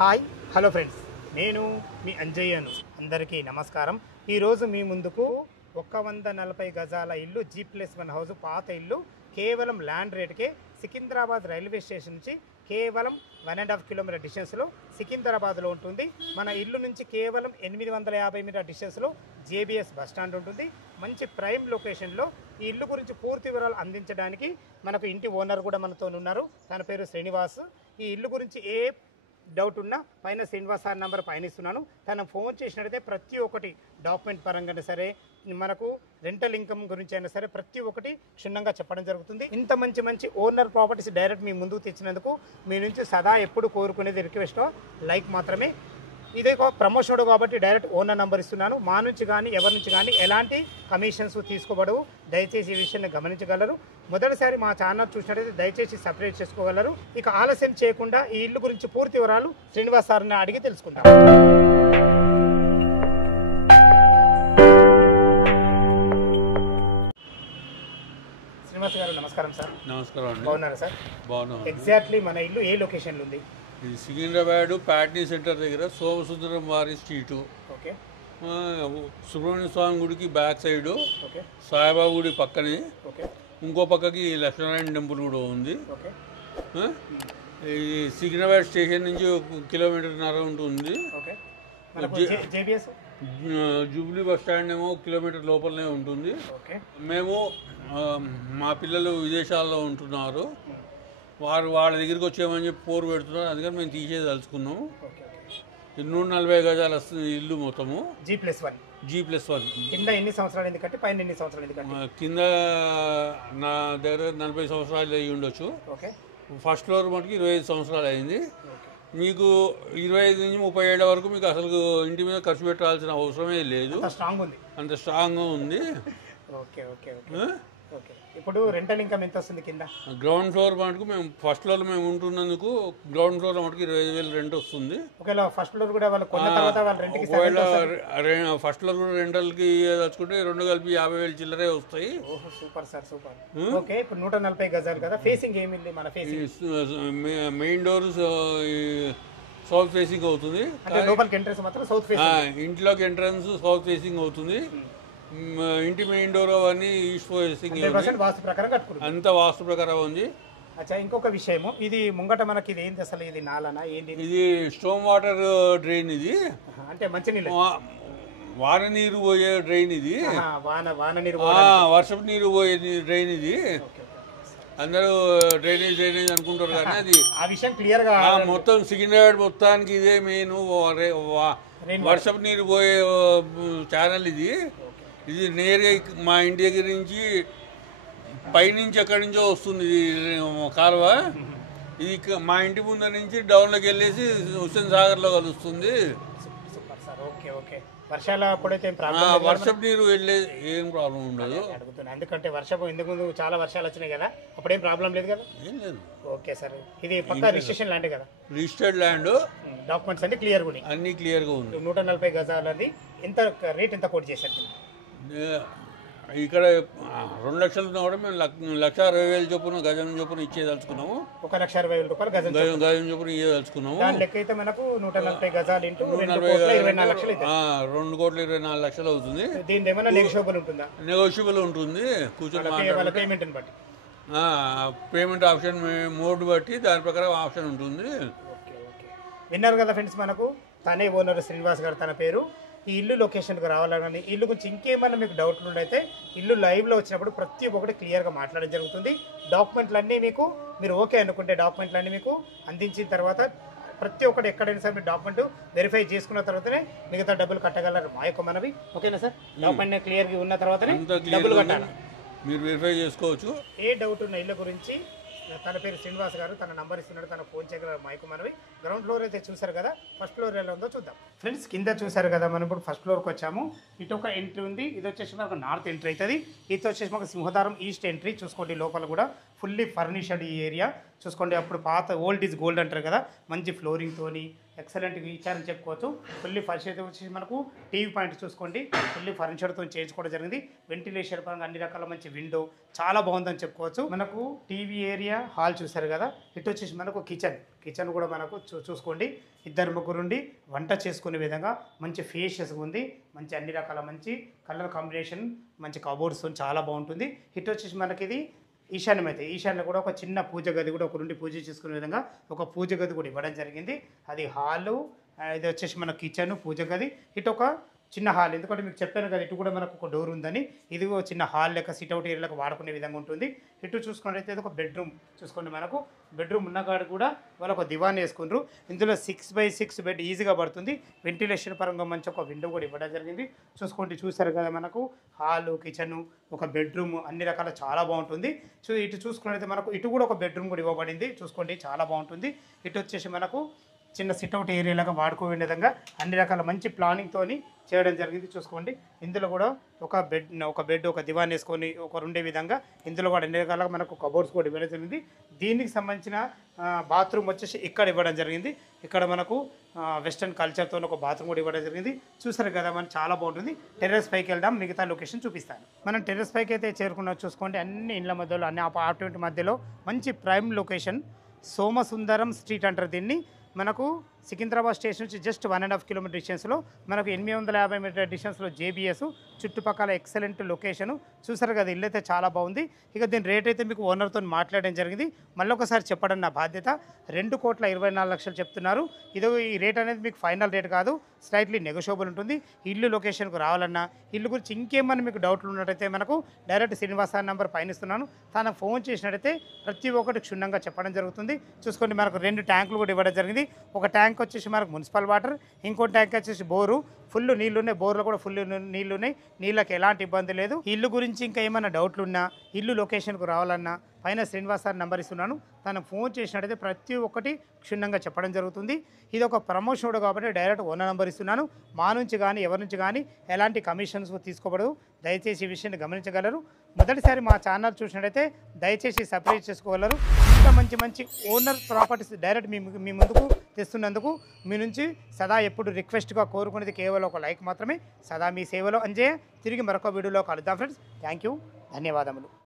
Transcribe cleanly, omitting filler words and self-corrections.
Hi hello friends, నేను మీ అంజయ్యను. అందరికీ నమస్కారం. ఈరోజు మీ ముందుకు 140 గజాల ఇల్లు G+1 హౌస్, పాత ఇల్లు, కేవలం ల్యాండ్ రేట్కే సికింద్రాబాద్ రైల్వే స్టేషన్ నుంచి కేవలం 1.5 కిలోమీటర్ డిస్టెన్స్లో సికింద్రాబాద్లో ఉంటుంది. మన ఇల్లు నుంచి కేవలం 850 మీటర్ డిస్టెన్స్లో JBS బస్ స్టాండ్ ఉంటుంది. మంచి ప్రైమ్ లొకేషన్లో ఈ ఇల్లు గురించి పూర్తి వివరాలు అందించడానికి మనకు ఇంటి ఓనర్ కూడా మనతో ఉన్నారు. తన పేరు శ్రీనివాస్. ఈ ఇల్లు గురించి ఏ డౌట్ ఉన్నా పైన శ్రీనివాస్ సార్ నెంబర్ పైన ఇస్తున్నాను. తను ఫోన్ చేసినట్టయితే ప్రతి ఒక్కటి డాక్యుమెంట్ పరంగా సరే, మనకు రెంటల్ ఇన్కమ్ గురించి అయినా సరే ప్రతి ఒక్కటి క్షుణ్ణంగా చెప్పడం జరుగుతుంది. ఇంత మంచి ఓనర్ ప్రాపర్టీస్ డైరెక్ట్ మీ ముందుకు తెచ్చినందుకు మీ నుంచి సదా ఎప్పుడు కోరుకునేది రిక్వెస్ట్ లైక్ మాత్రమే. ఇదే ప్రమోషన్ కాబట్టి డైరెక్ట్ ఓనర్ నెంబర్ ఇస్తున్నాను. మా నుంచి కానీ ఎవరి నుంచి కానీ ఎలాంటి కమిషన్స్ తీసుకోబడవు. దయచేసి ఈ విషయాన్ని గమనించగలరు. మొదటిసారి మా ఛానల్ చూసినట్లయితే దయచేసి సబ్స్క్రైబ్ చేసుకోగలరు. ఇక ఆలస్యం చేయకుండా ఈ ఇల్లు గురించి పూర్తి వివరాలు శ్రీనివాస్ సార్ని అడిగి తెలుసుకుందాం. శ్రీనివాస్ గారు నమస్కారం సార్. నమస్కారం అండి. బాగున్నారా సార్? బాగున్నాం. ఎగ్జాక్ట్లీ మన ఇల్లు ఏ లొకేషన్లో ఉంది? ఇది సికింద్రాబాద్ ప్యాట్నీ సెంటర్ దగ్గర సోమసుందరం వారి స్ట్రీటు, ఓకే, సుబ్రహ్మణ్య స్వామి గుడికి బ్యాక్ సైడు, ఓకే, సాయిబాబా గుడి పక్కనే, ఓకే, ఇంకో పక్కకి లక్ష్మీనారాయణ టెంపుల్ కూడా ఉంది. ఓకే, ఈ సికింద్రాబాద్ స్టేషన్ నుంచి 1.5 కిలోమీటర్ ఉంటుంది. Okay. JBS Jubilee bus stand ఏమో 1 కిలోమీటర్ లోపలనే ఉంటుంది. ఓకే. మేము మా పిల్లలు విదేశాల్లో ఉంటున్నారు, వాళ్ళ దగ్గరికి వచ్చేయమని చెప్పి పోరు పెడుతున్నారు. అందుకని మేము తీసేదలుచుకున్నాము. 240 గజాల ఇల్లు మొత్తము G+1. కింద ఎన్ని సంవత్సరాలు ఎందుకంటే పైన ఎన్ని సంవత్సరాలు ఎందుకంటే కింద నా దగ్గర 40 సంవత్సరాలు అయ్యి ఉండొచ్చు. ఓకే. ఫస్ట్ ఫ్లోర్ మటుకు 25 సంవత్సరాలు అయింది. మీకు 25 నుంచి 30 ఏళ్ళ వరకు మీకు అసలు ఇంటి మీద ఖర్చు పెట్టాల్సిన అవసరమే లేదు. అంత స్ట్రాంగ్గా ఉంది. Okay, okay, okay. ఇప్పుడు రెంటల్ ఇన్కమ్ ఎంత వస్తుంది కింద? గ్రౌండ్ ఫ్లోర్ మటుకు మేము ఫస్ట్ ఫ్లోర్ మేము ఉంటున్నందుకు గ్రౌండ్ ఫ్లోర్ మటుకు 25,000 రెంట్ వస్తుంది. ఒకవేళ ఫస్ట్ ఫ్లోర్ కూడా వాళ్ళు కొన్న తర్వాత వాళ్ళు రెంట్కి ఒకవేళ ఫస్ట్ ఫ్లోర్ కూడా రెంటల్కి తెచ్చుకుంటే 2 కలిపి 50,000 చిల్లరే వస్తాయి. ఓహో, సూపర్ సార్, సూపర్. ఓకే. ఇప్పుడు 140 గజాలు కదా, ఫేసింగ్ ఏమింది మన facing? Main door south facing అవుతుంది. లోపలికి ఎంట్రన్స్ మాత్రం సౌత్ ఫేసింగ్. ఇంట్లోకి ఎంట్రన్స్ సౌత్ ఫేసింగ్ అవుతుంది. ఇంటి మెయిన్ డోర్ అవన్నీ ఈస్ట్ ఫేసింగ్, వాస్తు ప్రకారం కట్టుకుంటారు. అంతా వాస్తు ప్రకారం ఉంది. అచ్చా, ఇంకొక విషయము, ఇది ముంగట మనకి ఇది ఏంటి అసలు? ఇది నాలనా ఏంటి? ఇది స్టోమ్ వాటర్ డ్రైన్. ఇది అంటే మంచినీళ్ళు, వాన నీరు పోయే డ్రైన్. ఇది వాన నీరు, వర్షపు నీరు పోయే డ్రైన్. ఇది అందరూ డ్రైనేజ్ అనుకుంటారు కానీ అది ఆ విషయం క్లియర్ గా మొత్తం సికింద్రాబాద్ మొత్తానికి ఇదే మెయిన్ వర్షపు నీరు పోయే ఛానల్. ఇది నేరుగా మా ఇంటి దగ్గర నుంచి పైనుంచి ఎక్కడి నుంచో వస్తుంది కాలువ. ఇది మా ఇంటి ముందర నుంచి డౌన్లోకి వెళ్ళేసి హుస్సేన్ సాగర్లో కలుస్తుంది. వర్షాల అప్పుడైతే వర్షపు నీరు వెళ్ళే ఏం ప్రాబ్లం ఉండదు. అడుగుతున్నా ఎందుకంటే వర్షపు ఇంతకు ముందు చాలా వర్షాలు వచ్చినాయి కదా, అప్పుడేం ప్రాబ్లం లేదు కదా? ఏం లేదు. Okay sir. ఇది పక్కా రిజిస్ట్రేషన్ ల్యాండ్ కదా? రిజిస్టర్డ్ ల్యాండ్, డాక్యుమెంట్స్ అన్ని క్లియర్ కూడా అన్ని క్లియర్గా ఉంది. 140 గజాలది ఎంత రేట్ ఎంత కోట్ చేశారు? ఇక్కడ 2 లక్షలు ఉన్నా కూడా మేము 1,60,000 చొప్పున గజం చొప్పున ఇచ్చేదలుచుకున్నాము. 1,60,000 రూపాయలు గజం చొప్పున ఇచ్చేదలుచుకున్నాము. లెక్క అయితే మనకు 140 గజాలు ఇంటూ 2,24 లక్షలు అవుతుంది. దీని ఏమైనా నెగోషియబుల్ ఉంటుందా? నెగోషియబుల్ ఉంటుంది. కూర్చొని పేమెంట్ బట్టి, పేమెంట్ ఆప్షన్ మోడ్ బట్టి దాని ప్రకారం ఆప్షన్ ఉంటుంది. విన్నారు కదా ఫ్రెండ్స్, మనకు తనే ఓనర్ శ్రీనివాస్ గారు తన పేరు. ఈ ఇల్లు లొకేషన్కి రావాలని, ఇల్లు గురించి ఇంకేమైనా మీకు డౌట్లు ఉండైతే ఇల్లు లైవ్లో వచ్చినప్పుడు ప్రతి ఒక్కటి క్లియర్గా మాట్లాడడం జరుగుతుంది. డాక్యుమెంట్లన్నీ మీరు ఓకే అనుకుంటే డాక్యుమెంట్లన్నీ మీకు అందించిన తర్వాత ప్రతి ఒక్కటి ఎక్కడైనా సరే మీరు డాక్యుమెంట్ వెరిఫై చేసుకున్న తర్వాతనే మిగతా డబ్బులు కట్టగలరు. మా యొక్క మనవి ఓకేనా సార్? డాక్యుమెంట్ క్లియర్గా ఉన్న తర్వాతనే డబ్బులు కట్టాలి. మీరు వెరిఫై చేసుకోవచ్చు. ఏ డౌట్ ఉన్న ఇల్లు గురించి తన పేరు శ్రీనివాస్ గారు, తన నంబర్ ఇస్తున్నాడు, తన ఫోన్ చేయగలరు. మైకు మనవి. గ్రౌండ్ ఫ్లోర్ అయితే చూసారు కదా, ఫస్ట్ ఫ్లోర్ ఎలా ఉందో చూద్దాం. ఫ్రెండ్స్, కింద చూసారు కదా, మనం ఇప్పుడు ఫస్ట్ ఫ్లోర్కి వచ్చాము. ఇటు ఒక ఎంట్రీ ఉంది, ఇది వచ్చేసి మనకు నార్త్ ఎంట్రీ అవుతుంది. ఇది వచ్చేసి మనకు సింహదారం ఈస్ట్ ఎంట్రీ. చూసుకోండి, లోపల కూడా ఫుల్లీ ఫర్నిష్డ్ ఈ ఏరియా చూసుకోండి. అప్పుడు పాత ఓల్డ్ ఈజ్ గోల్డ్ అంటారు కదా, మంచి ఫ్లోరింగ్తోని ఎక్సలెంట్గా ఇచ్చారని చెప్పుకోవచ్చు. ఫుల్లీ ఫర్నిచర్ వచ్చేసి మనకు టీవీ పాయింట్ చూసుకోండి, ఫుల్లీ ఫర్నిచర్తో చేయించుకోవడం జరిగింది. వెంటిలేషన్ పరంగా అన్ని రకాల మంచి విండో చాలా బాగుందని చెప్పుకోవచ్చు. మనకు టీవీ ఏరియా హాల్ చూసారు కదా, ఇటు వచ్చేసి మనకు కిచెన్ కూడా మనకు చూసుకోండి. ఇద్దరు ముగ్గురుండి వంట చేసుకునే విధంగా మంచి ఫేషియస్గా ఉంది. మంచి అన్ని రకాల మంచి కలర్ కాంబినేషన్, మంచి కబోర్డ్స్ చాలా బాగుంటుంది. ఇటు వచ్చేసి మనకి ఇది ఈశాన్యం అయితే ఈశాన్యం కూడా ఒక చిన్న పూజ గది కూడా ఒక నుండి పూజ చేసుకునే విధంగా ఒక పూజ గది కూడా ఇవ్వడం జరిగింది. అది హాలు, ఇది వచ్చేసి మన కిచెన్ పూజ గది. ఇటు ఒక చిన్న హాల్, ఎందుకంటే మీకు చెప్పాను కదా ఇటు కూడా మనకు ఒక డోర్ ఉందని. ఇది చిన్న హాల్ లెక్క సిట్అవుట్ ఏరియాలకు వాడుకునే విధంగా ఉంటుంది. ఇటు చూసుకున్నట్లయితే ఇది ఒక బెడ్రూమ్. చూసుకోండి, మనకు బెడ్రూమ్ ఉన్నకాడ కూడా వాళ్ళు ఒక దివాన్ వేసుకున్నారు. ఇందులో 6x6 బెడ్ ఈజీగా పడుతుంది. వెంటిలేషన్ పరంగా మంచి ఒక విండో కూడా ఇవ్వడం జరిగింది. చూసుకోండి, చూసారు కదా మనకు హాలు, కిచెను, ఒక బెడ్రూమ్ అన్ని రకాల చాలా బాగుంటుంది. సో ఇటు చూసుకున్నట్లయితే మనకు ఇటు కూడా ఒక బెడ్రూమ్ కూడా ఇవ్వబడింది. చూసుకోండి, చాలా బాగుంటుంది. ఇటు వచ్చేసి మనకు చిన్న సిట్అవుట్ ఏరియాలాగా వాడుకునే విధంగా అన్ని రకాల మంచి ప్లానింగ్తో చేయడం జరిగింది. చూసుకోండి, ఇందులో కూడా ఒక బెడ్ ఒక దివాన్ వేసుకొని ఒక ఉండే విధంగా ఇందులో కూడా అన్ని రకాల మనకు కబోర్డ్స్ కూడా ఇవ్వడం జరిగింది. దీనికి సంబంధించిన బాత్రూమ్ వచ్చేసి ఇక్కడ ఇవ్వడం జరిగింది. ఇక్కడ మనకు వెస్టర్న్ కల్చర్తో ఒక బాత్రూమ్ కూడా ఇవ్వడం జరిగింది. చూసారు కదా, మనం చాలా బాగుంటుంది. టెర్రస్ పైకి వెళ్దాం, మిగతా లొకేషన్ చూపిస్తాను. మనం టెర్రస్ పైకి అయితే చేరుకున్నాం. చూసుకోండి, అన్ని ఇండ్ల మధ్యలో అన్ని అపార్ట్మెంట్ మధ్యలో మంచి ప్రైమ్ లొకేషన్. సోమసుందరం స్ట్రీట్ అంటారు దీన్ని. మనకు సికింద్రాబాద్ స్టేషన్ నుంచి జస్ట్ 1.5 కిలోమీటర్ డిస్టెన్స్లో, మనకు 850 మీటర్ డిస్టెన్స్లో జేబీఎస్. చుట్టుపక్కల ఎక్సలెంట్ లొకేషను. చూసారు కదా, ఇల్లు అయితే చాలా బాగుంది. ఇక దీని రేట్ అయితే మీకు ఓనర్తో మాట్లాడడం జరిగింది. మళ్ళీ ఒకసారి చెప్పడం నా బాధ్యత. 2,24,00,000 చెప్తున్నారు. ఈ రేట్ అనేది మీకు ఫైనల్ రేట్ కాదు, స్లైట్లీ నెగోషియబుల్ ఉంటుంది. ఇల్లు లొకేషన్కు రావాలన్నా, ఇల్లు గురించి ఇంకేమన్నా మీకు డౌట్లు ఉన్నట్టయితే మనకు డైరెక్ట్ శ్రీనివాస నెంబర్ పైన ఇస్తున్నాను. తనకు ఫోన్ చేసినట్టయితే ప్రతి ఒక్కటి క్షుణ్ణంగా చెప్పడం జరుగుతుంది. చూసుకోండి, మనకు 2 ట్యాంకులు కూడా ఇవ్వడం జరిగింది. ఒక ట్యాంక్ వచ్చేసి మనకు మున్సిపల్ వాటర్, ఇంకో ట్యాంక్ వచ్చేసి బోరు. ఫుల్ నీళ్లు ఉన్నాయి, బోర్లో కూడా ఫుల్ నీళ్లు ఉన్నాయి. నీళ్ళకి ఎలాంటి ఇబ్బంది లేదు. ఇల్లు గురించి ఇంకా ఏమైనా డౌట్లు ఉన్నా, ఇల్లు లొకేషన్కు రావాలన్నా పైన శ్రీనివాస్ సార్ నెంబర్ ఇస్తున్నాను. తనకు ఫోన్ చేసినట్టయితే ప్రతి ఒక్కటి క్షుణ్ణంగా చెప్పడం జరుగుతుంది. ఇది ఒక ప్రమోషన్ కాబట్టి డైరెక్ట్ ఓనర్ నెంబర్ ఇస్తున్నాను. మా నుంచి కానీ ఎవరి నుంచి కానీ ఎలాంటి కమిషన్స్ తీసుకోబడదు. దయచేసి ఈ విషయాన్ని గమనించగలరు. మొదటిసారి మా ఛానల్ చూసినట్టయితే దయచేసి సబ్స్క్రైబ్ చేసుకోగలరు. ఇంకా మంచి మంచి ఓనర్ ప్రాపర్టీస్ డైరెక్ట్ మీ ముందుకు తెస్తున్నందుకు మీ నుంచి సదా ఎప్పుడు రిక్వెస్ట్గా కోరుకునేది కేవలం ఒక లైక్ మాత్రమే. సదా మీ సేవలో అంజయ్య. తిరిగి మరొక వీడియోలో కలుద్దాం ఫ్రెండ్స్. థ్యాంక్ యూ, ధన్యవాదములు.